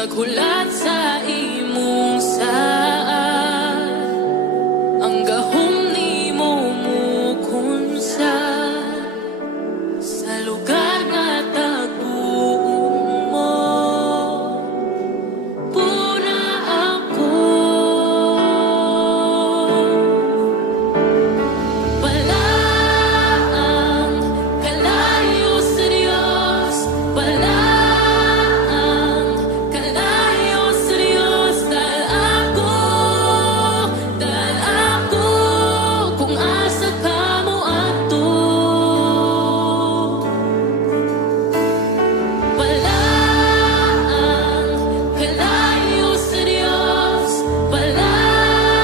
Naghulat sa imong saad, ang gahom nimo mukunsa sa lugar nga tagpuon mo. Puna ako, palaang kalayo sa Diyos, palaang kalayo sa Diyos. Dahil ako kung asa ka mo ato. Palaang kalayo sa Diyos, palaang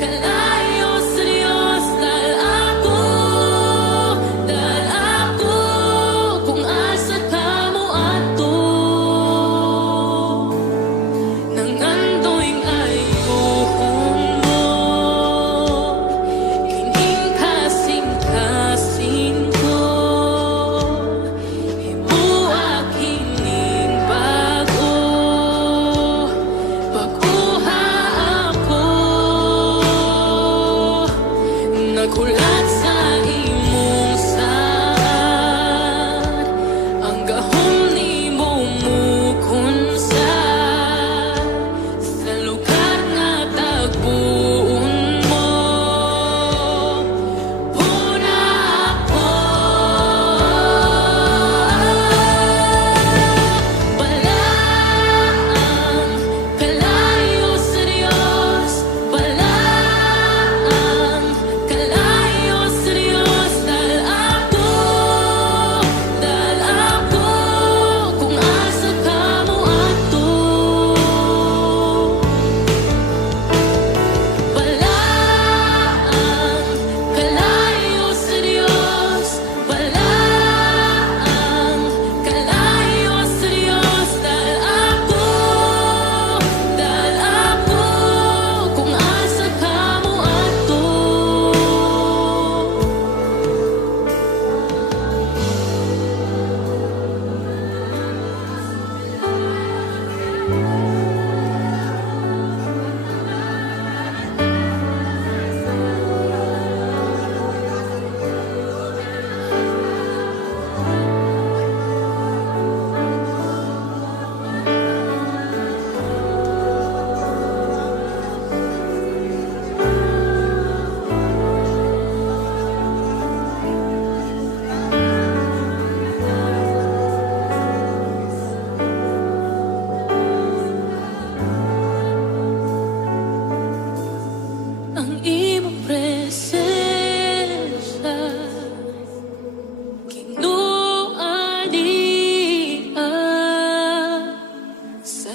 kalayo sa Diyos. Dahil ako kung asa ka mo ato. Nangandoing ayuhon mo, kining kasing-kasing ko. Himuak kining bago, pag-uha ako. Naghulat sa imong saad, ang gahom nimo mukunsa sa lugar nga tagpuon mo. Puna ako, palaang kalayo sa Diyos, palaang kalayo sa Diyos. Dahil ako kung asa ka mo ato. Palaang kalayo sa Diyos, palaang kalayo sa Diyos. Dahil ako kung asa ka mo ato. Ang imong presensya kinuanian sa